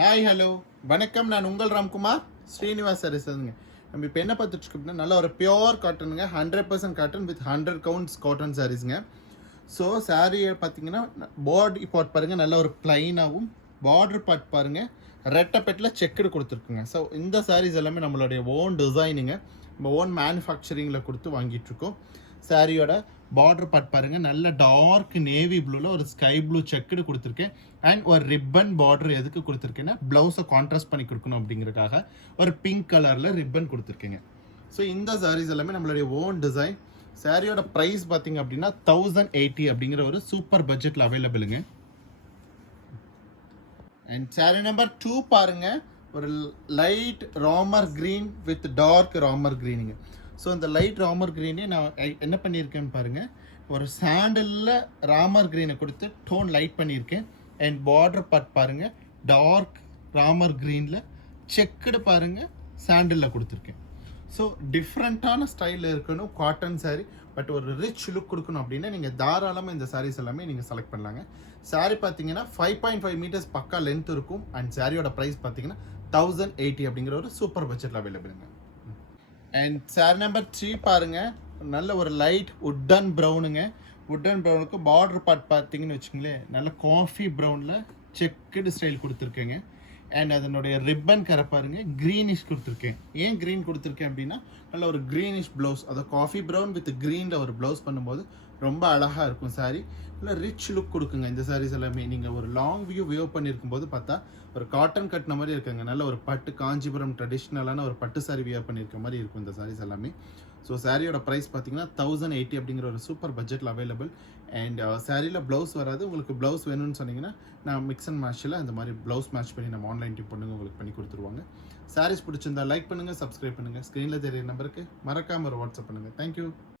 Hi hello வணக்கம். நான் உங்கள் ராம்குமார் ஸ்ரீனிவாஸ் சாரீஸ்ங்க. நம்ம இப்போ என்ன பார்த்துட்டு இருக்கோம்னா நல்ல ஒரு பியோர் காட்டனுங்க, 100% காட்டன் வித் 100 கவுண்ட்ஸ் காட்டன் சாரீஸுங்க. ஸோ சாரியை பார்த்தீங்கன்னா பாடி பார்ட் பாருங்கள், நல்ல ஒரு ப்ளைனாகவும் பார்டர் பார்ட் பாருங்கள் ரெட்டப்பெட்டில் செக்குடு கொடுத்துருக்குங்க. ஸோ இந்த சாரீஸ் எல்லாமே நம்மளுடைய ஓன் டிசைனுங்க, நம்ம ஓன் மேனுஃபேக்சரிங்கில் கொடுத்து வாங்கிட்டுருக்கோம். சாரியோட பார்டர் பார்ட் பாருங்கள், நல்ல டார்க் நேவி ப்ளூவில் ஒரு ஸ்கை ப்ளூ செக்குடு கொடுத்துருக்கேன். அண்ட் ஒரு ரிப்பன் பார்டர் எதுக்கு கொடுத்துருக்கேன்னா ப்ளவுஸை கான்ட்ராஸ்ட் பண்ணி கொடுக்கணும் அப்படிங்கிறதுக்காக ஒரு பிங்க் கலரில் ரிப்பன் கொடுத்துருக்கேங்க. ஸோ இந்த சாரீஸ் எல்லாமே நம்மளுடைய ஓன் டிசைன். சாரியோட ப்ரைஸ் பார்த்தீங்க அப்படின்னா 1080 அப்படிங்கிற ஒரு சூப்பர் பட்ஜெட்டில் அவைலபிளுங்க. அண்ட் சாரி நம்பர் 2 பாருங்க, ஒரு light Ramar green with dark Ramar க்ரீனுங்க. ஸோ அந்த லைட் ராமர் க்ரீனே நான் என்ன பண்ணியிருக்கேன்னு பாருங்கள், ஒரு சாண்டலில் ராமர் க்ரீனை கொடுத்து டோன் லைட் பண்ணியிருக்கேன். அண்ட் பார்டர் பார்ட் பாருங்கள், டார்க் ராமர் க்ரீனில் செக்குடு பாருங்கள் சாண்டலில் கொடுத்துருக்கேன். ஸோ டிஃப்ரெண்ட்டான ஸ்டைலில் இருக்கணும் காட்டன் சாரீ, பட் ஒரு ரிச் லுக் கொடுக்கணும் அப்படின்னா நீங்கள் தாராளமாக இந்த சாரீஸ் எல்லாமே நீங்கள் செலக்ட் பண்ணலாங்க. சாரீ பார்த்தீங்கன்னா 5.5 மீட்டர்ஸ் பக்கா லென்த் இருக்கும். அண்ட் சாரியோட ப்ரைஸ் பார்த்தீங்கன்னா 1080 அப்படிங்கிற ஒரு சூப்பர் பட்ஜெட்டில் அவைலபிளுங்க. அண்ட் சாரி நம்பர் 3 பாருங்க, நல்ல ஒரு லைட் உட்டன் ப்ரௌனுங்க. உட்டன் ப்ரௌனுக்கு பார்டர் பார்ட் பார்த்தீங்கன்னு வச்சுங்களேன், நல்ல காஃபி ப்ரௌனில் செக்குடு ஸ்டைல் கொடுத்துருக்கேங்க. அண்ட் அதனுடைய ரிப்பன் கரை பாருங்க க்ரீனிஷ் கொடுத்துருக்கேன். ஏன் க்ரீன் கொடுத்துருக்கேன் அப்படின்னா நல்ல ஒரு க்ரீனிஷ் ப்ளவுஸ், அதை காஃபி ப்ரௌன் வித் க்ரீனில் ஒரு ப்ளவுஸ் பண்ணும்போது ரொம்ப அழகாக இருக்கும் சாரீ. இல்லை ரிச் லுக் கொடுக்குங்க இந்த சாரீஸ் எல்லாமே. நீங்கள் ஒரு லாங் வியூ பண்ணியிருக்கும் போது பார்த்தா ஒரு காட்டன் கட்டின மாதிரி இருக்குங்க. நல்ல ஒரு பட்டு காஞ்சிபுரம் ட்ரெடிஷ்னலான ஒரு பட்டு சாரீ வியர் பண்ணியிருக்க மாதிரி இருக்கும் இந்த சாரீஸ் எல்லாமே. ஸோ சாரியோட ப்ரைஸ் பார்த்தீங்கன்னா 1080 அப்படிங்கிற ஒரு சூப்பர் பட்ஜெட்டில் அவைலபிள். அண்ட் சாரியில் ப்ளவுஸ் வராது. உங்களுக்கு ப்ளவுஸ் வேணும்னு சொன்னீங்கன்னா நான் மிக்ஸ் அண்ட் மேட்சில் அந்த மாதிரி ப்ளவுஸ் மேட்ச் பண்ணி நம்ம ஆன்லைன் டிப் பண்ணுங்க, உங்களுக்கு பண்ணி கொடுத்துருவாங்க. சாரீஸ் பிடிச்சிருந்தா லைக் பண்ணுங்கள், சப்ஸ்கிரைப் பண்ணுங்கள். ஸ்க்ரீனில் தெரிய நம்பருக்கு மறக்காமல் ஒரு வாட்ஸ்அப் பண்ணுங்கள். தேங்க்யூ.